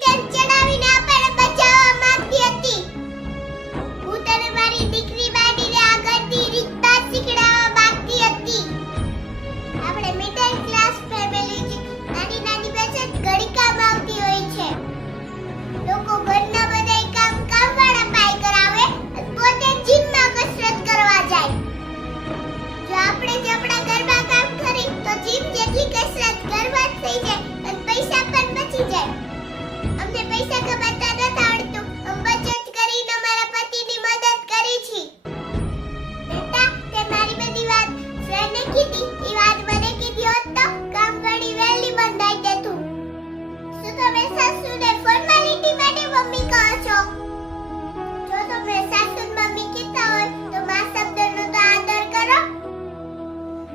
Metre ચડાવીને આપણને બચાવવા માંગતી હતી. હું તને મારી દીકરી બાડીને આગળની રીતના શીખડાવવા માંગતી હતી. આપણે મિડલ ક્લાસ ફેમિલી છે. નાની નાની બચત ઘણી કામ આવતી હોય છે. લોકો ઘરના બધા કામવાળા પાઈ કરાવે અને પોતે જીમમાં કસરત કરવા જાય. જો આપણે જ આપણા ઘરમાં કામ કરી તો જીમ જેટલી કસરત ઘરમાં જ થઈ જાય અને પૈસા પણ બચી જાય. અમને પૈસા કમાતા નથી આવડતું. અમે બચત કરીને મારા પતિની મદદ કરી છે. બેટા, તે મારી બધી વાત ફ્રેન્ડને કીધી. એ વાત મને કીધી હોત તો કામ ઘણી વહેલી બંધાઈ દેતું. શું તમે સાસુને ફોર્માલિટી માટે મમ્મી કહો છો? જો તમે સાસુ મમ્મી કહેતા હોય તો મા શબ્દનો તો આદર કરો.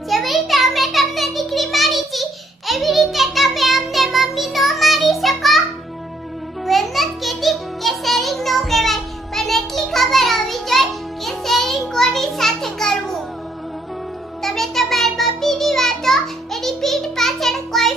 જેવી રીતે અમે તમને દીકરી મારી છે એવી રીતે તમે અમને મમ્મી નો મારી શકો. હું એમ નથી કહેતી કે શેરિંગ નો કહેવાય, પણ એટલી ખબર હોવી જોઈએ કે શેરિંગ કોની સાથે કરવું. તમે તમારી મમ્મીની વાતો એની પીઠ પાછળ કોઈ